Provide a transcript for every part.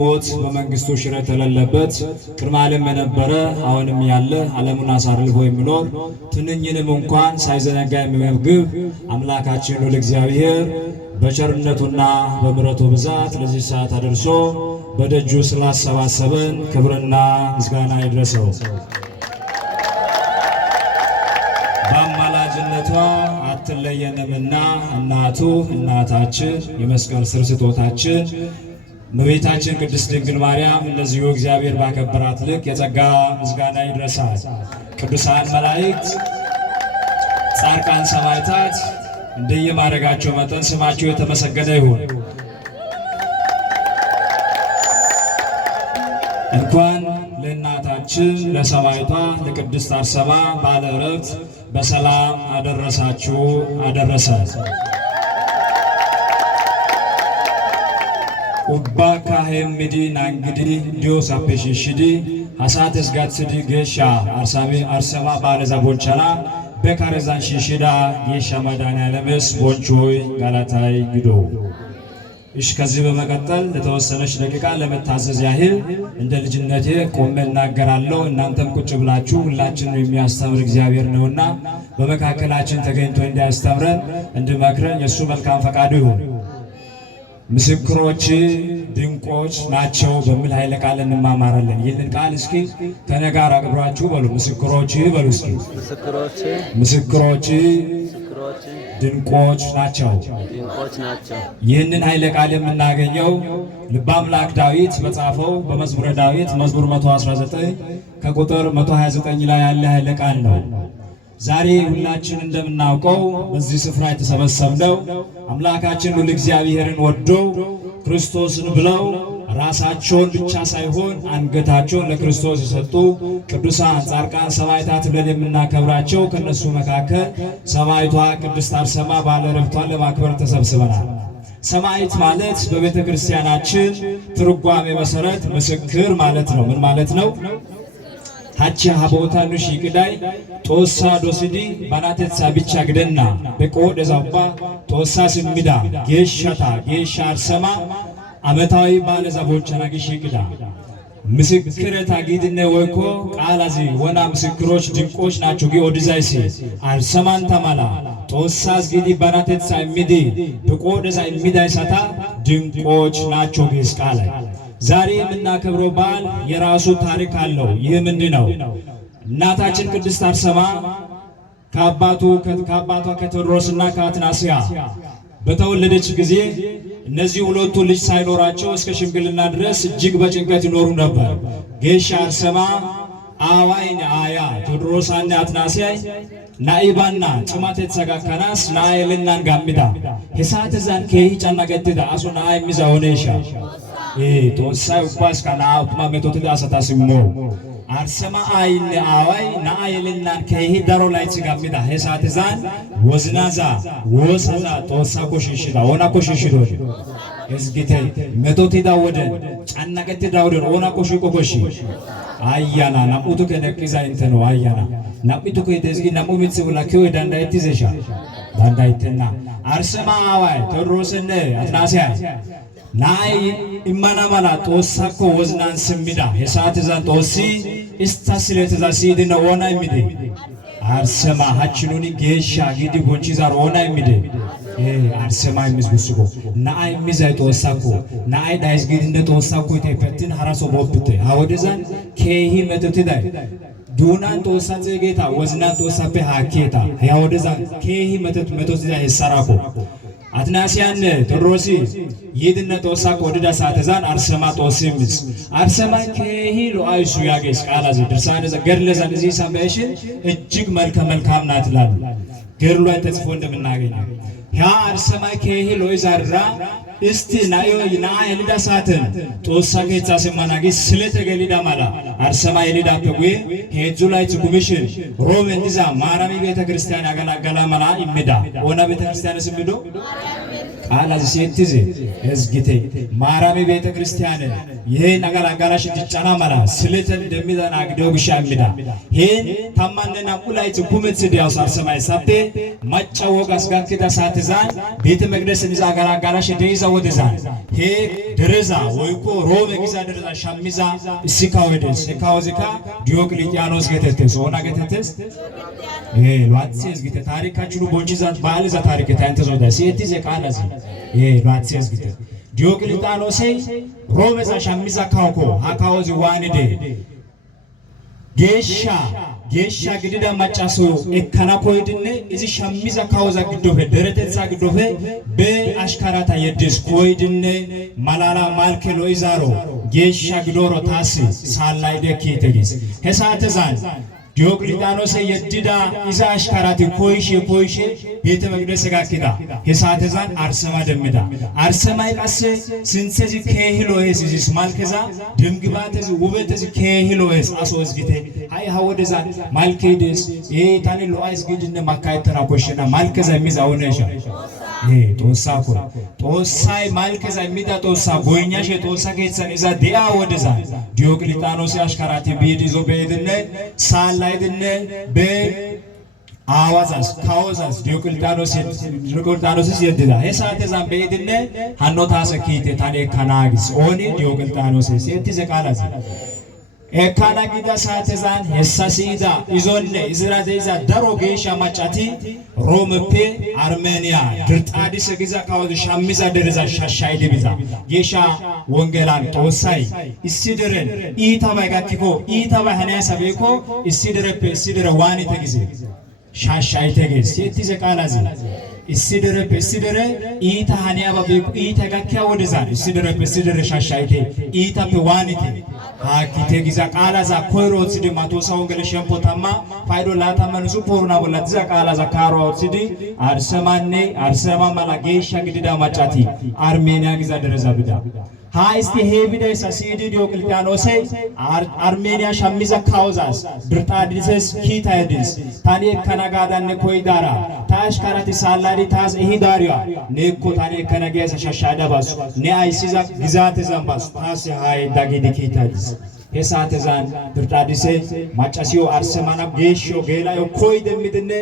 ሞት በመንግስቱ ሽረት የሌለበት ቅድመ ዓለም የነበረ አሁንም ያለ ዓለሙን አሳልፎ የሚኖር ትንኝንም እንኳን ሳይዘነጋ የሚመግብ አምላካችን ሁሉ እግዚአብሔር በቸርነቱና በምሕረቱ ብዛት ለዚህ ሰዓት አድርሶ በደጁ ስላሰባሰበን ክብርና ምስጋና ይድረሰው። በአማላጅነቷ አትለየንምና እናታችን የመስቀል ስር ስጦታችን እመቤታችን ቅድስት ድንግል ማርያም እንደዚሁ እግዚአብሔር ባከበራት ልክ የጸጋ ምስጋና ይድረሳት። ቅዱሳን መላእክት፣ ጻድቃን፣ ሰማዕታት እንደየማዕረጋቸው መጠን ስማቸው የተመሰገነ ይሁን። እንኳን ለእናታችን ለሰማዕቷ ለቅድስት አርሴማ በዓለ ዕረፍት በሰላም አደረሳችሁ አደረሰን። ኡባ ካሄምዲ ናንግዲ ዲዮስ አፔሽሽዲ ሐሳተስ ጋትስዲ ጌሻ አርሴማ ባለዛ ቦንቻና በካረዛን ሽሽዳ ጌሻ መድኃኔዓለምስ ቦንቾይ ጋላታይ ግዶ። እሺ፣ ከዚህ በመቀጠል ለተወሰነች ደቂቃ ለመታዘዝ ያህል እንደ ልጅነቴ ቆሜ እናገራለሁ። እናንተም ቁጭ ብላችሁ ሁላችንን የሚያስተምር እግዚአብሔር ነውና በመካከላችን ተገኝቶ እንዲያስተምረን እንድመክረን የእሱ መልካም ፈቃዱ ይሁን። ምስክሮች ድንቆች ናቸው በሚል ኃይለ ቃል እንማማራለን። ይህንን ቃል እስኪ ተነጋር አቅብራችሁ በሉ። ምስክሮች በሉ እስኪ። ምስክሮች ድንቆች ናቸው። ይህንን ኃይለ ቃል የምናገኘው ልበ አምላክ ዳዊት በጻፈው በመዝሙረ ዳዊት መዝሙር 119 ከቁጥር 129 ላይ ያለ ኃይለ ቃል ነው። ዛሬ ሁላችን እንደምናውቀው በዚህ ስፍራ የተሰበሰብነው አምላካችን ሁሉ እግዚአብሔርን ወደው ክርስቶስን ብለው ራሳቸውን ብቻ ሳይሆን አንገታቸውን ለክርስቶስ የሰጡ ቅዱሳን ጻድቃን ሰማዕታት ብለን የምናከብራቸው ከነሱ መካከል ሰማዕቷ ቅድስት አርሴማ በዓለ ዕረፍቷን ለማክበር ተሰብስበናል። ሰማዕት ማለት በቤተ ክርስቲያናችን ትርጓሜ መሰረት ምስክር ማለት ነው። ምን ማለት ነው? ሀቺ ሀቦታ ኑሺ ቅዳይ ጦሳ ዶሲዲ ባናቴት ሳቢቻ ግደና በቆደ ዛባ ጦሳ ስሚዳ ጌሻታ ጌሻ አርሴማ አመታዊ ባለ ዛቦቻና ጊሽ ቅዳ ምስክረታ ጊድነ ወይኮ ቃላዚ ወና ምስክሮች ድንቆች ናቸው። ጊኦዲዛይሲ አርሴማን ተማላ ጦሳስ ጊዲ ባናቴት ሳሚዲ በቆደ ሳሚዳይ ሳታ ድንቆች ናቸው። ጊስ ቃላይ ዛሬ የምናከብረው በዓል የራሱ ታሪክ አለው። ይህ ምንድነው? እናታችን ቅድስት አርሴማ ከአባቷ ከቴዎድሮስና ከአትናስያ በተወለደች ጊዜ እነዚህ ሁለቱ ልጅ ሳይኖራቸው እስከ ሽምግልና ድረስ እጅግ በጭንቀት ይኖሩ ነበር። ጌሻ አርሴማ አዋይን አያ ቴዎድሮሳና አትናስያ ናኢባና ጭማት የተሰጋካናስ ናይልናን ጋሚዳ ሄሳተ ዛን ከይ ጫናገትዳ አሶና አይሚዛ ሆነሻ ጦሳይ ኡባስ ካና አውጥማ ሜቶት አሰታስሞ አርሴማ አይን አዋይ ናአይልናን ከይ ዳሮ ላይ ጽጋሚዳ ሄሳተ ዛን ወዝናዛ ወሳዛ ጦሳ ኮሽሽዳ ወና ኮሽሽዶ እስጊቴ ሜቶት ዳወደ ጫናገት ዳወደ ወና ኮሽቆ ኮሽ አያና ናቁቱ ከነቅዛ እንተኖ አያና ናቁቱ ከደዝጊ ናሙ ምጽብላ ከወ ዳንዳይቲ ዘሻ ዳንዳይተና አርሴማ አዋይ ቴዎድሮስነ አትናስያ ናይ ኢማና ማላ ጦሳኮ ወዝናን ስሚዳ የሰዓት ዛን ጦሲ እስታስለት ዛ ሲድነ ወና ይሚደ አርሴማ ሀችኑኒ ጌሻ ጊዲ ጎንቺ ዛር ወና ይሚደ አርሴማ ይምዝጉስጎ ናይ ሚዛይ ጦሳኮ ናይ ዳይስ ጊዲ እንደ ጦሳኮ ኢትዮጵያትን ሐራሶ ቦብተ አወደዛን ከሂ መተትዳይ ዱናን ጦሳ ዘጌታ ወዝናን ጦሳፔ ሃኬታ ያወደዛን ከሂ መተት ዛ ይሰራኮ አትናስያን ቴዎድሮሲ ይድነ ጦሳ ኮድዳ ሳተዛን አርሴማ ጦሲምስ አርሴማ ከሂሎ አይሱ ያገስ ቃላዚ ድርሳነ ገድለዛን እዚህ ሳምባይሽን እጅግ መልካም ናት ይላል። ገድሏ ተጽፎ እንደምናገኘው ያ አርሴማ ከሂሎ ይዛራ እስቲ ናዮ የሊዳ ሳተን ጦሳ ከጻ ሰማናጊ ስለተ ገሊዳ ማላ አርሴማ የሊዳ ከጉ ሄጁ ላይ ጽጉምሽን ሮም እንዲዛ ማራሚ ቤተ ክርስቲያን ያገላገላ ማላ ይምዳ ወና ቤተ ክርስቲያን ስምዶ ቃል አዚሴትዝ እዝግቴ ማራሚ ቤተ ክርስቲያን ይሄ ነገር አጋራሽ እንዲጫና ማራ ስለተ እንደሚዛና አግደው ቢሻምዳ ይሄን ታማነና ቁላይት ኩመት ሲዲያው ሳርሰማይ ሳቴ ማጫው ጋስጋክታ ሳትዛን ቤተ መቅደስ እንዛ አጋራሽ ደይዛ ወደዛን ይሄ ደረዛ ወይኮ ሮም ግዛ ደረዛ ሻሚዛ ሲካወደስ ሲካወዝካ ዲዮቅልጥያኖስ ገተተስ ሆና ገተተስ ሏትሴስ ግተ ታሪካችሁ ቦንቺዛት ባልዛ ታሪክ ታንተዞዳ ሲቲዝ የቃላዚ ሏትሴስ ግተ ዲዮቅልጥያኖስ ሮመዛ ሻሚዛ ካውኮ አካውዚ ዋንዴ ጌሻ ግድዳ ማጫሶ እከና ኮይድነ እዚ ሻሚዛ ካውዛ ግዶፈ ደረተሳ ግዶፈ በአሽካራታ የድስ ኮይድነ ማላላ ማልከሎ ይዛሮ ጌሻ ግዶሮ ታሲ ሳላይደ ኪተጊስ ሄሳተዛን ዲዮቅልጥያኖስ የድዳ ኢዛ አሽካራቲ ኮይሽ ቤተ መቅደስ ጋኪዳ ሄሳተዛን አርሰማ ደምዳ አርሰማይ ቀስ ስንሰዚ ከሂሎስ ኢዝ ማልከዛ ድምግባተዚ ውበተዚ ከሂሎስ አሶዝግቴ አይ ሀወደዛ ማልከይደስ ታኒ ሎአይስ ግድነ ማካይተና ኮሽና ማልከዛ ሚዛውነሻ ጦሳኮ ጦሳይ ማልከዛ ሚዳ ጦሳ ጎኛሽ ጦሳ ከይሰን ኢዛ ዲያ ወደዛ ዲዮቅልጥያኖስ አሽካራቲ ቢዲዞ በይድነ ሳላይድነ በ አዋዛስ ካውዛስ ዲዮቅልጥያኖስ የድዳ ሄሳተዛን በይድነ ሃኖታሰ ኪቴ ታኔ ካናግስ ኦኒ ዲዮቅልጥያኖስ የትዘ ቃላዝ ኤካና ጊዳ ሳተዛን ሄሳሲዳ ኢዞነ ኢዝራዘይዛ ዳሮ ጌሻ ማጫቲ ሮምፔ አርሜኒያ ድርጣዲስ ግዛ ካውዝ ሻሚዛ ደረዛ ሻሻይደ ቢዛ ጌሻ ወንጌላን ጦሳይ ኢሲደረን ኢታባይ ጋኪኮ ኢታባይ ሀኒያ ሰቤኮ ኢሲደረ ዋኒ ተጊዜ ሻሻይ ተጊዜ የትዘ ቃላዝ ኢሲደረ ኢታ ሀኒያ ባቤኮ ኢታ ጋኪያ ወደዛን ኢሲደረ ሻሻይቴ ኢታ ዋኒቴ ሃኪቴ ጊዛ ቃላዛ ኮይሮት ሲዲ ማቶሳ ወንጌል ሸምፖታማ ፋይዶ ላታመኑ ሱፖሩና ወላትዛ ቃላዛ ካሮት ሲዲ አርሰማ ማላጌሻ ግድዳ ማጫቲ አርሜኒያ ጊዛ ደረዛ ብዳ ሃይስቲ ሄቪደስ ሲዲ ዲዮቅልጥያኖስ አርሜኒያ ሻሚዛ ካውዛስ ድርጣዲስ ኪታይዲስ ታኒ ከናጋዳነ ኮይዳራ ታሽካራቲ ሳላዲ ታዝ ኢሂዳሪያ ኔኮ ታኒ ከናገሰ ሻሻዳባስ ኔአይሲዛ ግዛት ዘምባስ ታስ ሃይ ዳጊዲ ኪታይዲስ ሄሳተዛን ድርጣዲስ ማጫሲዮ አርሰማና ጌሾ ጌላዮ ኮይደሚድነ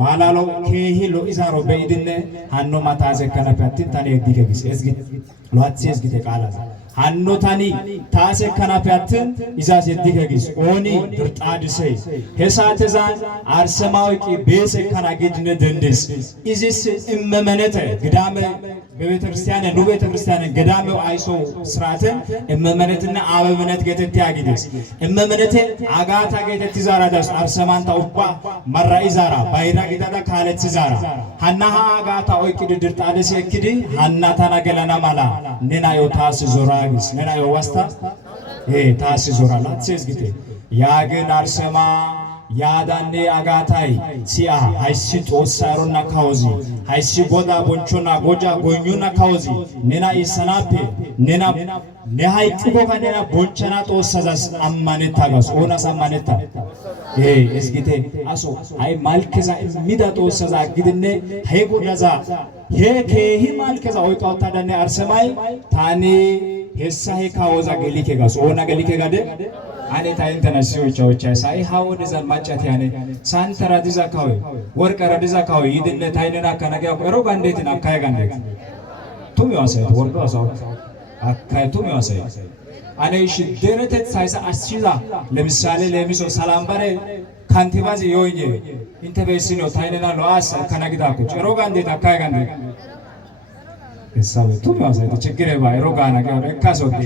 ማላሎ ከሂሎ ኢዛሮ በይድነ ሃኖ ማታዘ ከናፈቲ ታኒ ዲገግስ እዝጊ ሏትሴስ ግቴ ቃላዛ ሃኖታኒ ታሰ ከናፈትን ኢዛስ የዲገግስ ኦኒ ድርጣዲስ ሄሳተዛን አርሰማውቂ ቤሰ ከናገድነ ደንደስ ኢዚስ እመመነተ ግዳመ በቤተ ክርስቲያን ገዳመው አይሶ ስራትን እመመነትና አበመነት ገተት ያግደስ እመመነተ አጋታ ገተት ዛራዳስ አርሰማንታ ኡባ መራኢ ዛራ ባይራ ገዳዳ ካለት ዛራ ሃናሃ አጋታ ኦይቅድ ድርጣዲስ የክዲ ሃናታና ገላና ማላ ነናዮ ታስ ዞራግስ ነናዮ ዋስታ ታስ ዞራላ ተስግቴ ያገን አርሰማ ያዳኔ አጋታይ ሲአ ሃይሲ ጦሳሮና ካውዚ ሃይሲ ቦዳ ቦንቾና ጎጃ ጎኙና ካውዚ ነና ኢሰናፔ ነና ነሃይቁ ከነና ቦንቸና ጦሳዛስ አማነታጋስ ኦናስ አማነታ እስጊቴ አሶ አይ ማልከዛ ሚዳ ጦሳዛ ግድነ ሄጎዳዛ ሄኬሂ ማልከዛ ኦይቃውታ ዳኔ አርሰማይ ታኔ ሄሳሄ ካውዛ ገሊኬ ጋስ ኦና ገሊኬ ጋደ አኔ ታይን ተነሲው ቻውቻ ሳይ ሃወደ ዘማጫት ያኔ ሳንተራ ዲዛ ካው ወርቀራ ዲዛ ካው ይድነ ታይነና ከነጋ ቆሮ ጋንዴት አካይ ጋንዴት ቱም ያሳይ ወርዶ አሳው አካይ ቱም ያሳይ አኔ ሽደረተ ሳይሳ አስቺዛ ለምሳሌ ለሚሶ ሰላም ባሬ ካንቲባዚ yoyne ኢንተርቬንሽን ታይነና ሎአስ ከነግዳኩ ጭሮ ጋንዴት አካይ ጋንዴት እሳበ ቱም ያሳይ ችግር ባይሮ ጋና ጋር ካሶቴ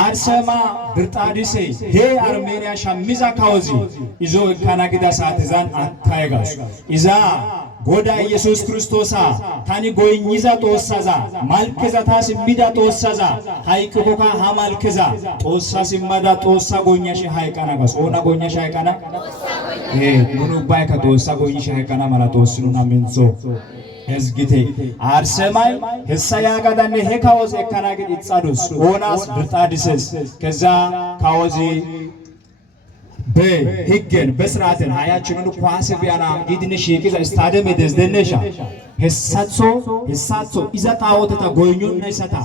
አርሰማ ድርጣዲስ ሄ አርሜኒያ ሻሚዛ ካውዚ ኢዞ ካናግዳ ሳትዛን አካይጋስ ኢዛ ጎዳ ኢየሱስ ክርስቶሳ ታኒ ጎይኝዛ ጦሳዛ ማልከዛ ታስ ሚዳ ጦሳዛ ሃይቆካ ሃማልከዛ ጦሳ ሲማዳ ጦሳ ጎኛሽ ሃይቃናጋስ ኦና ጎኛሽ ሃይቃና ሙሉ ባይካ ጦሳ ጎኝሽ ሃይቃና ማላ ጦስኑና ምንዞ እዝጊቴ አርሰማይ ህሳያ ጋዳኔ ሄካውዝ ኤካናግድ ይጻዱስ ኦናስ ድርጣዲስስ ከዛ ካውዚ በሕግን በስርዓትን ሀያችንን ኳስ ቢያና ጊድንሽ ይቂዛ ስታዲየም ደዝደነሻ ሄሳትሶ ኢዛ ጣዖተታ ጎይኞና ይሰታ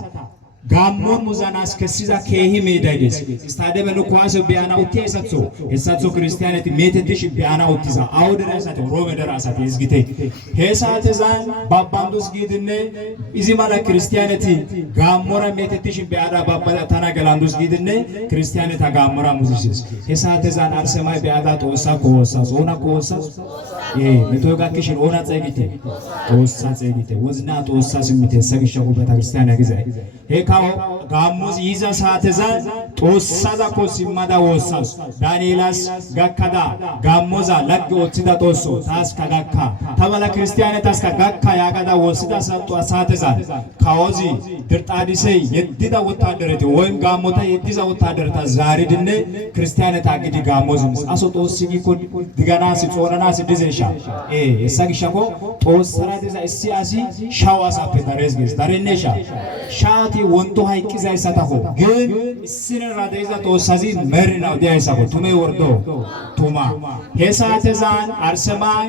ጋሞን ሙዛናስ ከሲዛ ከሂ ሜዳይደስ ስታዲየም ነው ኳስ ቢያና ኡቲያ ሄሳትሶ ክርስቲያናቲ ሜተዲሽ ቢያና ኡቲዛ አውደ ራሳተ ሮሜ ደራሳተ እዝጊቴ ሄሳተ ዛን ባባንዶስ ጊድነ ኢዚማላ ክርስቲያናቲ ጋሞራ ሜተዲሽ ቢያዳ ባባላ ታናገላንዶስ ጊድነ ክርስቲያናታ ጋሞራ ሙዚስ ሄሳተ ዛን አርሰማይ ቢያዳ ጦሳ ኮሳ ዞና ኮሳ ሜቶጋኪሽን ኦና ጸጊቴ ጦሳ ጸጊቴ ወዝና ጦሳ ስሚቴ ሰግሸው በታክርስቲያን ያገዘ ሄካው ጋሞዝ ይዛ ሳተዛ ጦሳዛ ኮሲማዳ ወሳስ ዳንኤላስ ጋካዳ ጋሞዛ ለግ ወትዳ ጦሶ ታስ ካጋካ ተባላ ክርስቲያነ ታስ ካጋካ ያጋዳ ወስዳ ሰጥቶ ሳተዛ ካውዚ ድርጣዲሴ የዲዳ ወታደረቲ ወይም ጋሞታ የዲዛ ወታደረታ ዛሬ ድነ ክርስቲያነ ታግዲ ጋሞዝ አሶ ጦሲጊ ኮ ዲጋና ሲጾረና ሲዲዘሻ እሳግሻኮ ጦሰራ ደዛ እስያሲ ሻዋሳ ፔታሬዝግስ ዳሬኔሻ ሻቲ ወንቶ ሃይቂዛ ይሳታኮ ግን ሲነራ ደዛ ጦሳዚ መርናው ዲያይሳኮ ቱሜ ወርዶ ቱማ ሄሳተዛን አርሰማይ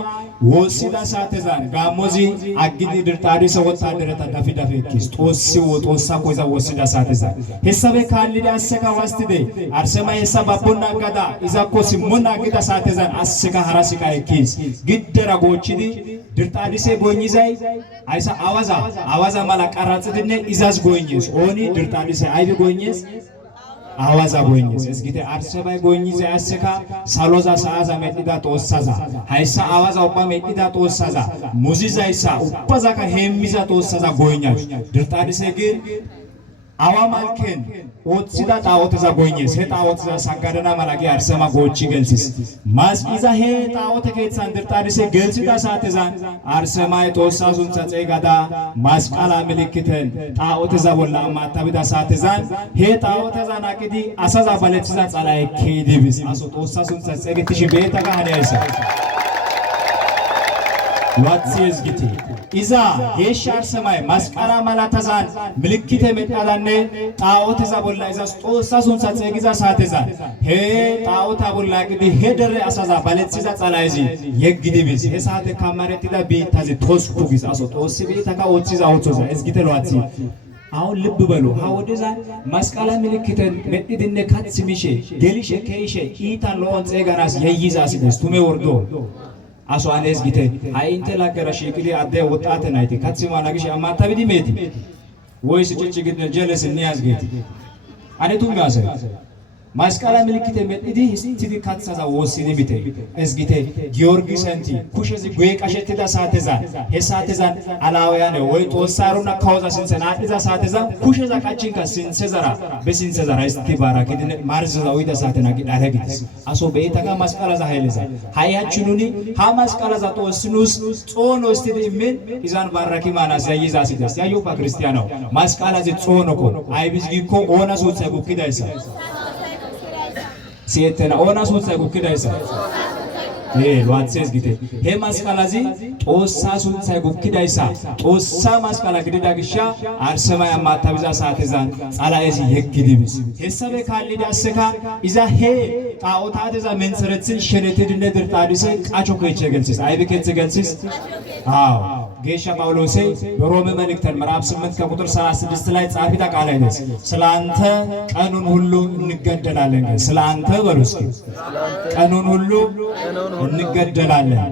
ወሲዳ ሳተዛን ጋሞዚ አግዲ ድርጣዲሰ ወታደረታ ዳፊ ኪስ ጦሲ ወጦሳ ኮዛ ወሲዳ ሳተዛን ሄሳበ ካሊዳ አሰካ ዋስቲደ አርሰማይ ሄሳባ ቦና ጋዳ ኢዛኮ ሲሞና ግዳ ሳተዛን አሰካ ሐራሲካ ኪስ ግደራ ጎቺዲ ድርጣዲሴ ጎኝዛይ አይሳ አዋዛ ማላ ቀራጽድነ ኢዛዝ ጎኝስ ኦኒ ድርጣዲሴ አይብ ጎኝስ አዋዛ ጎኝስ እስጊቴ አርሰባይ ጎኝዘ አሰካ ሳሎዛ ሳዛ መጥዳ ጦሳዛ ሃይሳ አዋዛ ኦባ መጥዳ ጦሳዛ ሙዚዛይሳ ኡባዛካ ሄሚዛ ጦሳዛ ጎኛች ድርጣዲሴ ግን አዋማልከን ኦትሲዳ ጣዖተዛ ጎኝስ ሄ ጣዖተዛ ሳጋደና ማላቂ አርሰማ ጎቺ ገልሲስ ማስቂዛ ሄ ጣዖተ ከትሳን ድርጣዲሴ ገልሲዳ ሳተዛን አርሰማ የተወሳሱን ጸጸጋዳ ማስቃላ ምልክተን ጣዖተዛ ቦላ ማታቢዳ ሳተዛን ሄ ጣዖተዛ ናቅዲ አሳዛ ባለትዛ ጻላይ ከዲብስ አሶ ተወሳሱን ጸጸግትሽ ቤታጋ ሀዲያይሳ ዋትሲዝ ጊቲ ኢዛ ሄሻር ሰማይ ማስቃራ ማላተዛን ምልክተ መጣዳነ ጣዖተዛ ቦላ ኢዛ ጦሳሱን ጸጸጊዛ ሳተዛ ሄ ጣዖታ ቦላ ግዲ ሄደረ አሳዛ ባለትዛ ጻላይዚ የግዲብስ ሄሳተ ካማረቲዳ ቢታዚ ቶስኩጊስ አሶ ጦስ ቤታጋ ኦትሲዛ ኦቶዛ እዝጊተ ለዋትሲ አሁን ልብ በሉ ሀወደዛ ማስቃላ ምልክተን መጥድነ ካትስሚሼ ገሊሼ ከይሼ ኢታ ሎን ጸጋራስ የይዛስ ደስቱሜ ወርዶ አሶ አኔስ ጊቴ አይንተ ላገራ ሽቅሊ አደ ወጣተ ናይቲ ካትሲማ ናግሽ አማታ ቢዲ ሜቲ ወይስ ጭጭ ግደ ጀለስ ንያዝ ጌቲ አኔቱም ጋሰ ማስቃላ ምልክተ መጥዲ ስቲዲ ካትሳዛ ወሲዲ ቢቴ እስጊቴ ጊዮርጊስ አንቲ ኩሸዚ ጎይ ቀሸትዳ ሳተዛ ሄሳተዛ አላውያነ ወይ ጦሳሩና ካውዛ ሲንሰና አዲዛ ሳተዛ ኩሸዛ ቃቺንካ ሲንሰዘራ በሲንሰዘራ እስቲ ባራኪድ ማርዘዛ ወይዳ ሳተና ጊዳረጊት አሶ በኢታጋ ማስቃላዛ ሃይለዛ ሃያችኑኒ ሃ ማስቃላዛ ጦስኑስ ጾኖ ስቲዲ ምን ኢዛን ባራኪ ማናስ ያይዛ ሲደስ ያዩ ክርስቲያናው ማስቃላዚ ጾኖ ኮ አይብዝጊኮ ኦና ሱጽ ጉኪዳይሳ ሲየተና ኦና ሱጽ ጉኪዳይሳ ዋትሴስ ጊቴ ሄ ማስቃላዚ ጦሳ ሱጽ ጉኪዳይሳ ጦሳ ማስቃላ ግዲዳ ግሻ አርሰማይ አማታብዛ ሳተዛን ጻላይዚ የግዲብስ ሄሰበ ካሊዳ አሰካ ኢዛ ሄ ጣዖታተዛ መንሰረትን ሸነተድነ ድርጣዲሰ ቃቾ ከይቸ ገልሲስ አይብከት ገልሲስ አዎ ጌሻ ጳውሎስ በሮሜ መልእክተን ምዕራፍ 8 ከቁጥር 36 ላይ ጻፊታ ቃል አይነስ ስላንተ ቀኑን ሁሉ እንገደላለን ስላንተ በሉስ ቀኑን ሁሉ እንገደላለን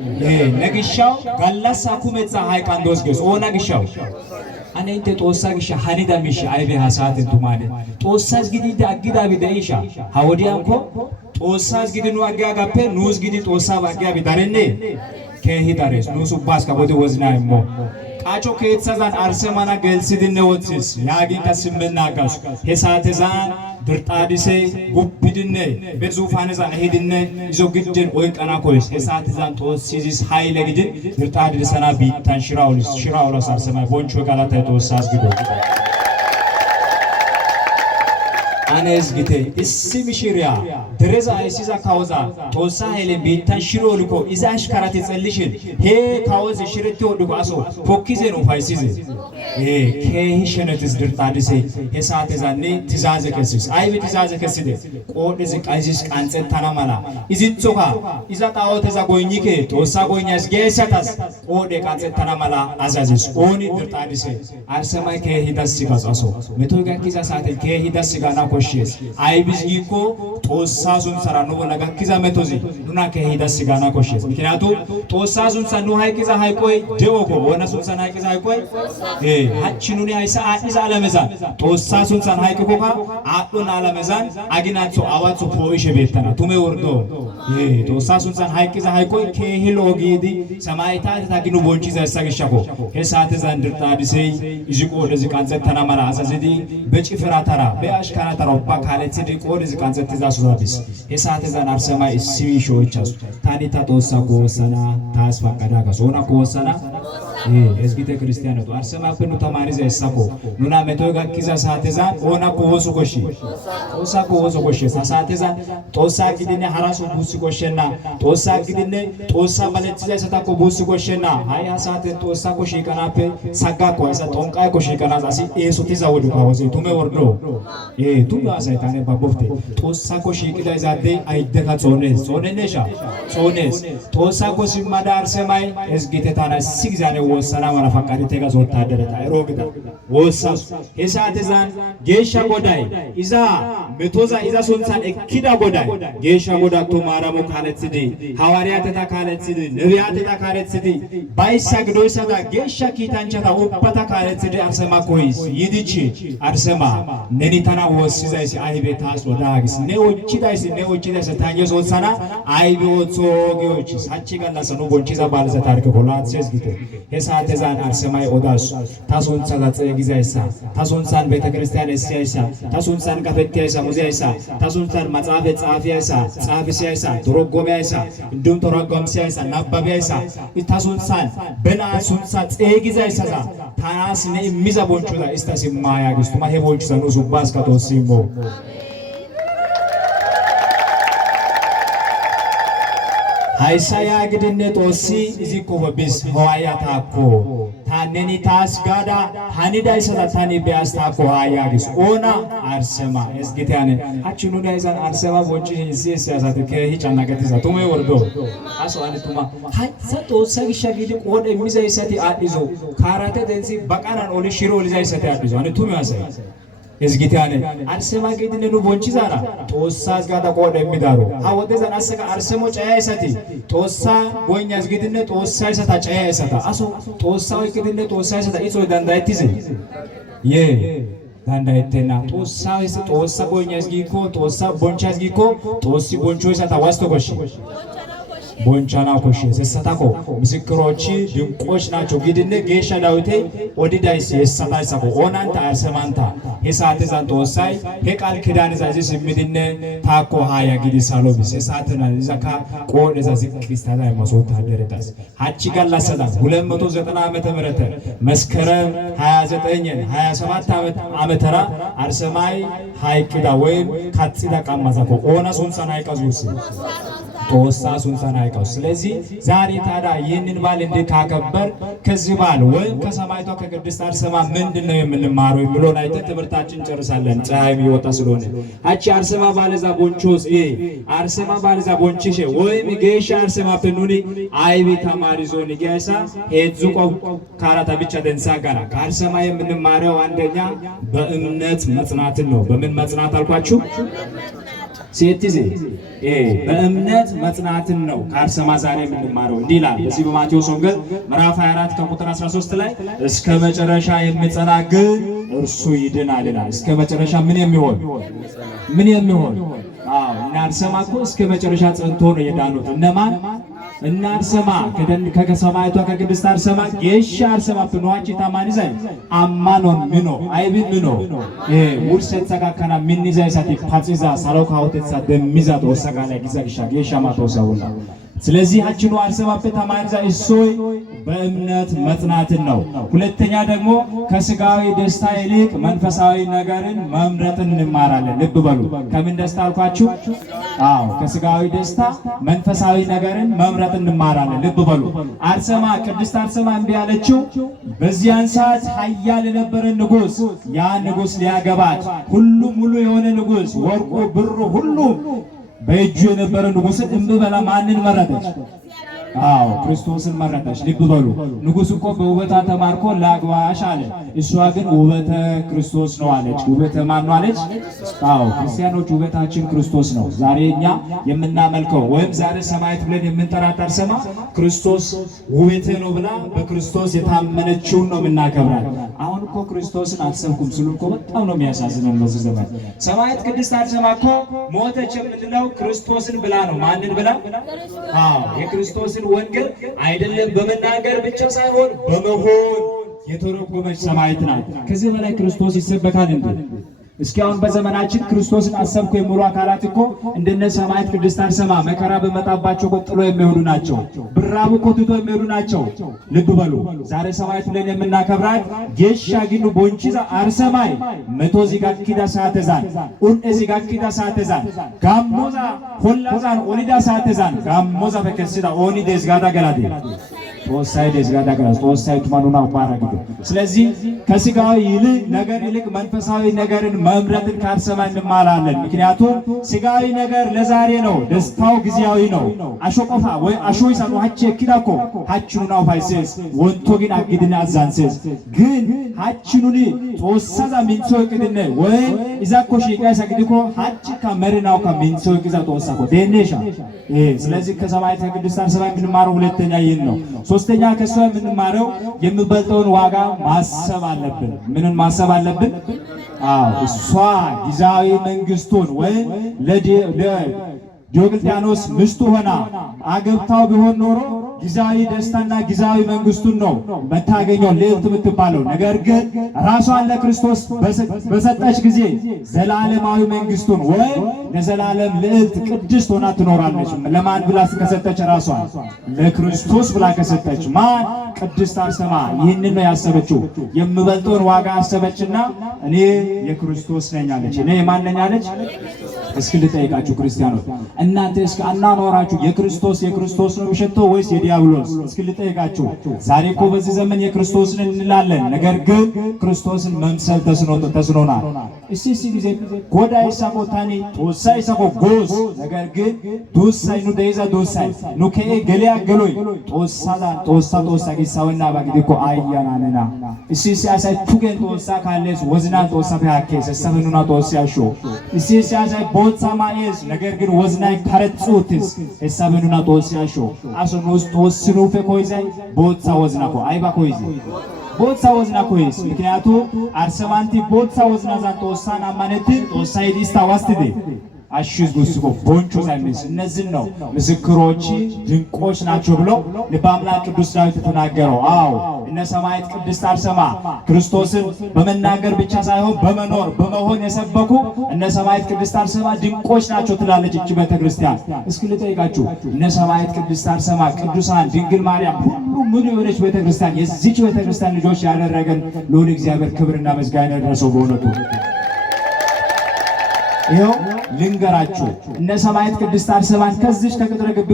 ነግሻው ጋላሳ ኩመጻ ሃይቃንዶስ ገስ ኦ ነግሻው አኔንተ ጦሳ ግሻ ሐኒዳ ሚሽ አይቤ ሐሳት እንቱማለ ጦሳስ ግዲ ዳግዳ ቢደይሻ ሐወዲያንኮ ጦሳስ ግዲ ነው አጋጋፔ ኑስ ግዲ ጦሳ ባጋቢ ዳረኔ ከሂዳሬስ ኑሱ ባስ ከቦዲ ወዝናይሞ ቃቾ ከየተሳዛን አርሰማና ገልሲድነ ወትስ ያጊን ከስምና ጋሽ ሄሳተዛን ድርጣዲሴ ጉብድነ በዙፋነዛን ሄድነ ይዞ ግድን ወይ ቀና ኮይስ ሄሳተዛን ጦሲዚስ ሃይለ ግድን ድርጣዲሰና ቢታን ሽራውልስ አርሰማ ቦንቾ ጋላታ ጦሳስ ግዶ anes gite issi mishiriya dereza aysiza kawoza tosa hele biittan shiro liko iza ashkarati xellishin he kawozi shireti wodiko aso pokkizen ufaysize kehi shenetis dirtadise he saatezanne tizaze kesis aybi tizaze keside qodhezi qaysis qanxetana mala izitsoka iza qawoteza goynike tosa goynyas geesatas qodhe qanxetana mala azazis oni dirtadise arsamay kehi dasigas aso metoy gakkiza saate kehi dasigana koshshes aybis giko tosa suntsara no bola gakkiza metozi nuna kehi dasigana koshshes ምክንያቱም tosa suntsa nu haykiza hayqoy de'oko wona suntsan haykiza hayqoy hachchununi haysa aadhiza alamezan tosa suntsan hayqikoka aadhon alamezan aginatho awatho poo'ishe beettana tume wordo tosa suntsan haykiza hayqoy kehi loogidi samaytaateta ginu bonchiza hessa gishshako he saatezan dirxadisey izi qodhezi qanxettana mala azazidi በጭፍራተራ በአሽካራተራ ባካለትዲ ቆድዚ ቀንጸትዛ ሱዛቢስ የሳተዛን አርሰማ ሲዊሾቻስ ታኒታ ጦሳ ኮሰና ታስፋ ቀዳጋ ሶና ኮሰና እዝጊተ ክርስቲያኖቱ አርሰማ ፈኑ ተማሪዘ ይሳኮ ኑና መቶጋ ኪዛ ሳተዛን ኦና ኮወሱ ኮሺ ጦሳ ኮወሱ ኮሺ ሳተዛን ጦሳ ግዲነ ሐራሱ ቡስ ኮሸና ጦሳ ግዲነ ጦሳ ማለትዛ ሰታኮ ቡስ ኮሸና ሃያ ሳተ ጦሳ ኮሺ ቀናፔ ሳጋ ኮሳ ጦንቃይ ኮሺ ቀናዛ ሲ ኤሱቲዛ ወዱ ካወዘ ቱሜ ወርዶ ቱሜ አሳይታኔ ባቦፍቴ ጦሳ ኮሺ ቅዳ ይዛዴ አይደካ ጾኔስ ጾኔነሻ ጾኔስ ጦሳ ኮሲ ማዳር ሰማይ እዝጊተ ታና ሲግዛኔ ወሰና ማራ ፈቃድ ተጋዝ ወታደረታ ሮግዳ ወሳስ የሳተዛን ጌሻ ጎዳይ ኢዛ መቶዛ ኢዛ ሶንሳን እኪዳ ጎዳይ ጌሻ ጎዳቶ ማራሞ ካለትዲ ሐዋርያት ተካለትዲ ነቢያት ተካለትዲ ባይሳግዶይ ሰዳ ጌሻ ኪታንቻታ ኦፓታ ካለትዲ አርሰማ ኮይስ ይዲቺ አርሰማ ነኒታና ወስዛይሲ አይቤታስ ወዳግስ ነውቺዳይሲ ነውቺዳይሲ ታየስ ወሰና አይቤዎጾ ጌዎች ሳቺ ጋላሰኑ ቦንቺዛ ባልዘ ታሪክ ኮላት ሲዝጊተ የሳተዛን አርሰማይ ኦዳስ ታሶንሳዛ ጽጊዛይሳ ታሶንሳን ቤተክርስቲያን እሲያይሳ ታሶንሳን ካፈቲያይሳ ሙዚያይሳ ታሶንሳን መጽሐፈ ጻፊያይሳ ጻፊያይሳ ተረጎሚያይሳ እንዱም ተረጎምሲያይሳ ናባቢያይሳ ታሶንሳን በናሶንሳ ጽጊዛይሳ ታያስ ነሚዛ ቦንቹላ እስታሲማያ ግስቱማ ሄቦንቹ ሰኑ ሱባስ ካቶሲሞ haysa gidinne tosi iziko bis hoaya taako taneni tas gada hanida isa tani beas taako haya gis ona arsema esgitane hachunu daisan arsema bonchi siyasat ke hichana gatiza tume wordo aso ani tuma haysa tosa gishagidi qode miza isati adizo karate densi baqanan oli shiro oli isati adizo ani tume asay ezgitane arsema gidine nu bonchizara tossas gada qode midaro ha wodezan asaka arsemo caya isati tossa goynyas gidine tossa isata caya isata aso tossa gidine tossa isata iso dandayetize ye dandayetena tossa goynyas giko tossa bonchas giko tossi boncho isata wasto goshi ቦንቻና ኮሽስ ሰታኮ ምስክሮች ድንቆች ናቸው ግድነ ጌሻ ዳዊቴ ኦዲዳይስ የሰታይሳኮ ኦናንታ አርሰማንታ ሄሳተ ዛንቶሳይ ሄቃል ኪዳን ዛዚ ስሚድነ ታኮ ሃያ ግዲ ሳሎቢስ ሄሳተና ዘካ ቆደ ዛዚ ክርስቲያና ማሶታ ደረዳስ ሀቺ ጋላሰዳ 290 ዓመተ ምህረት መስከረም 29 27 ዓመተራ አርሰማይ ሃይቂዳ ወይም ካጽዳ ቃማዛኮ ኦና ሶንሳና ሃይቃዙስ ጦሳ ሱንሳና አይቀው ስለዚህ ዛሬ ታዲያ ይህንን ባል እንድካከበር ከዚህ ባል ወይ ከሰማይቷ ከቅድስት አርሴማ ምንድነው የምንማረው ብሎን አይተን ትምህርታችን ጨርሳለን። ፀሐይም ይወጣ ስለሆነ አቺ አርሴማ ባለዛ ቦንቾስ አርሴማ ባለዛ ቦንቺሽ ወይ ጌሻ አርሴማ ፈኑኒ አይቢ ተማሪ ዞን ጌሳ ሄዙ ቆ ካራታ ብቻ ደንሳ ጋራ ከአርሴማ የምንማረው አንደኛ በእምነት መጽናትን ነው። በምን መጽናት አልኳችሁ? ሴትዜ በእምነት መጽናትን ነው ከአርሴማ ዛሬ የምንማረው እንዲላል በዚህ በማቴዎስ ወንጌል ምዕራፍ 24 ከቁጥር 13 ላይ እስከ መጨረሻ የሚጸና ግን እርሱ ይድናል ይላል። እስከ መጨረሻ ምን የሚሆን እና አርሴማ እኮ እስከ መጨረሻ ጸንቶ ነው የዳኑት። እነማን? እና አርሴማ ከሰማይቷ ከቅድስት አርሴማ ጌሻ አርሴማ ፍኖዋቺ ታማኒ ዘይ አማኖን ምኖ አይቢ ምኖ ውርሰት ሰካከና ሚኒዛ ይሳቲ ፓጺዛ ሳሎካውተሳ ደሚዛ ተወሰጋለ ጊዜግሻ ጌሻ ማተውሰውላ ስለዚህ አችኑ አርሰማ በተማርዛ እሶይ በእምነት መጽናትን ነው። ሁለተኛ ደግሞ ከስጋዊ ደስታ ይልቅ መንፈሳዊ ነገርን መምረጥን እንማራለን። ልብ በሉ። ከምን ደስታ አልኳችሁ? አዎ ከስጋዊ ደስታ መንፈሳዊ ነገርን መምረጥን እንማራለን። ልብ በሉ። አርሰማ ቅድስት አርሰማ እንዲህ ያለችው በዚያን ሰዓት ኃያል የነበረ ንጉሥ ያ ንጉሥ ሊያገባት ሁሉ ሙሉ የሆነ ንጉሥ ወርቁ ብሩ ሁሉ በእጁ የነበረ ንጉሥን እምበላ ማንን መረጠች? አዎ ክርስቶስን መረጠች። ልብ በሉ። ንጉሥ እኮ በውበቷ ተማርኮ ላግባሽ አለ። እሷ ግን ውበተ ክርስቶስ ነው አለች። ውበተ ማን ነው አለች? አዎ ክርስቲያኖች ውበታችን ክርስቶስ ነው። ዛሬ እኛ የምናመልከው ወይም ዛሬ ሰማዕት ብለን የምንጠራት አርሴማ ክርስቶስ ውበቴ ነው ብላ በክርስቶስ የታመነችውን ነው የምናከብራት። አሁን እኮ ክርስቶስን አትሰብኩም ሲሉ እኮ በጣም ነው የሚያሳዝነው በዚህ ዘመን። ሰማዕት ቅድስት አርሴማ እኮ ሞተች የምንለው ክርስቶስን ብላ ነው። ማንን ብላ? አዎ የክርስቶስን ወንጌል አይደለም በመናገር ብቻ ሳይሆን በመሆን የተረጎመች ሰማዕት ናት። ከዚህ በላይ ክርስቶስ ይሰበካል እንዴ? እስኪ አሁን በዘመናችን ክርስቶስን አሰብኩ የሚሉ አካላት እኮ እንደነ ሰማዕት ቅድስት አርሴማ መከራ በመጣባቸው ቆጥሎ የሚሄዱ ናቸው። ብራቡ ኮትቶ የሚሄዱ ናቸው። ልብ በሉ። ዛሬ ሰማዕት ብለን የምናከብራት ጌሻ ግኑ ቦንቺዛ አርሴማይ መቶ ዚጋኪዳ ሳተዛን ኡን ዚጋኪዳ ሳተዛን ጋሞዛ ሆላዛን ኦኒዳ ሳተዛን ጋሞዛ በከሲዳ ኦኒ ደዝጋዳ ገላዴ ተወሳይ ደዝጋዳ ገላዴ ተወሳይ ተማኑና ባራግዱ። ስለዚህ ከስጋዊ ነገር ይልቅ መንፈሳዊ ነገርን መምረጥን ከአርሴማ እንማራለን። ምክንያቱም ስጋዊ ነገር ለዛሬ ነው፣ ደስታው ጊዜያዊ ነው። አሾቆፋ ወይ አሾይሳ ነው ሀቼ ኪዳኮ ሀችኑና ፋይሴስ ወንቶ ግን አግድና አዛንሴስ ግን ሀችኑኒ ተወሳዛ ሚንሶ ይቅድነ ወይ ኢዛኮ ሺቃይሳ ግድኮ ሀች ከመሪናው ከሚንሶ ይቅዛ ተወሳኮ ደኔሻ። ስለዚህ ከሰማዕት ቅድስት አርሴማ የምንማረው ሁለተኛ ይህን ነው። ሶስተኛ ከሷ የምንማረው የሚበልጠውን ዋጋ ማሰብ አለብን። ምንን ማሰብ አለብን? አዎ እሷ ጊዜያዊ መንግስቱን ወይም ዲዮቅልጥያኖስ ሚስቱ ሆና አገብታው ቢሆን ኖሮ ጊዜያዊ ደስታና ጊዜያዊ መንግስቱን ነው መታገኘው ልዕልት የምትባለው። ነገር ግን ራሷን ለክርስቶስ በሰጠች ጊዜ ዘላለማዊ መንግስቱን ወይም ለዘላለም ልዕልት ቅድስት ሆና ትኖራለች። ለማን ብላ ከሰጠች? ራሷን ለክርስቶስ ብላ ከሰጠች። ማን? ቅድስት አርሴማ ይህንን ነው ያሰበችው። የምበልጠውን ዋጋ አሰበችና እኔ የክርስቶስ ነኝ አለች። እኔ የማን ነኝ አለች? እስኪ ልጠይቃችሁ ክርስቲያኖች፣ እናንተ እስኪ አናኖራችሁ የክርስቶስ ነው የሚሸተው ወይስ የዲያብሎስ? እስኪ ልጠይቃችሁ። ዛሬ እኮ በዚህ ዘመን የክርስቶስን እንላለን፣ ነገር ግን ክርስቶስን መምሰል ተስኖናል። እሲ ጊዜ ጎዳ ይሳቆ ታኒ ጦሳ ይሳቆ ጎስ ነገር ግን ዱሳይ ኑ ደይዛ ዱሳይ ኑ ከኤ ገሊያ ገሎይ ጦሳ ጊሳውና ባግዲኮ አያናነና እሲ ሲያሳይ ቱገን ጦሳ ካለስ ወዝና ጦሳ ፈያከስ ሰፈኑና ጦሳ ያሾ እሲ ሲያሳይ ቦትሳ ማኤስ ነገር ግን ወዝናይ ካረጹትስ ሰፈኑና ጦሳ ያሾ አሶኖስ ጦስኑ ፈኮይዛይ ቦትሳ ወዝናኮ አይባ ኮይዚ ቦትሳ ወዝና ኮይስ ምክንያቱ አርሴማንቲ ቦትሳ ወዝና ዛ ጦሳና ማነት ጦሳይ ዲስታ ዋስትዴ አሽዝ ጉስቆ ቦንቾ ሳይነስ እነዚህ ነው ምስክሮች ድንቆች ናቸው ብሎ ልበ አምላክ ቅዱስ ዳዊት ተናገረው። አዎ እነ ሰማዕት ቅድስት አርሴማ ክርስቶስን በመናገር ብቻ ሳይሆን በመኖር በመሆን የሰበኩ እነ ሰማዕት ቅድስት አርሴማ ድንቆች ናቸው ትላለች እቺ ቤተክርስቲያን። እስኪ ልጠይቃችሁ እነ ሰማዕት ቅድስት አርሴማ ቅዱሳን ድንግል ማርያም ሁሉ ምን የሆነች ቤተክርስቲያን የዚች ቤተክርስቲያን ልጆች ያደረገን ልዑል እግዚአብሔር ክብርና ምስጋና ይድረሰው በእውነቱ። ይኸው ልንገራችሁ እነ ሰማዕት ቅድስት አርሴማን ከዚች ከቅጥረ ግቢ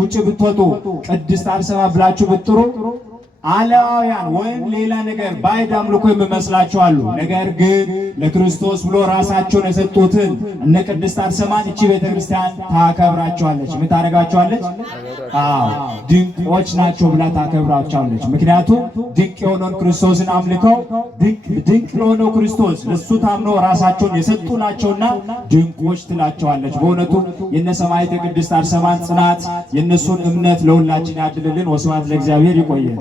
ውጭ ብትወጡ ቅድስት አርሴማ ብላችሁ ብትጥሩ አላውያን ወይም ሌላ ነገር ባዕድ አምልኮ የሚመስላቸው አሉ። ነገር ግን ለክርስቶስ ብሎ ራሳቸውን የሰጡትን እነ ቅድስት አርሴማን እቺ ቤተክርስቲያን ታከብራቸዋለች። ምን ታደርጋቸዋለች? አዎ ድንቆች ናቸው ብላ ታከብራቸዋለች። ምክንያቱም ድንቅ የሆነውን ክርስቶስን አምልከው ድንቅ የሆነው ክርስቶስ ለሱ ታምነው ራሳቸውን የሰጡ ናቸውና ድንቆች ትላቸዋለች። በእውነቱ የነ ሰማዕት የቅድስት አርሴማን ጽናት የነሱን እምነት ለሁላችን ያድልልን። ወስብሐት ለእግዚአብሔር። ይቆየን።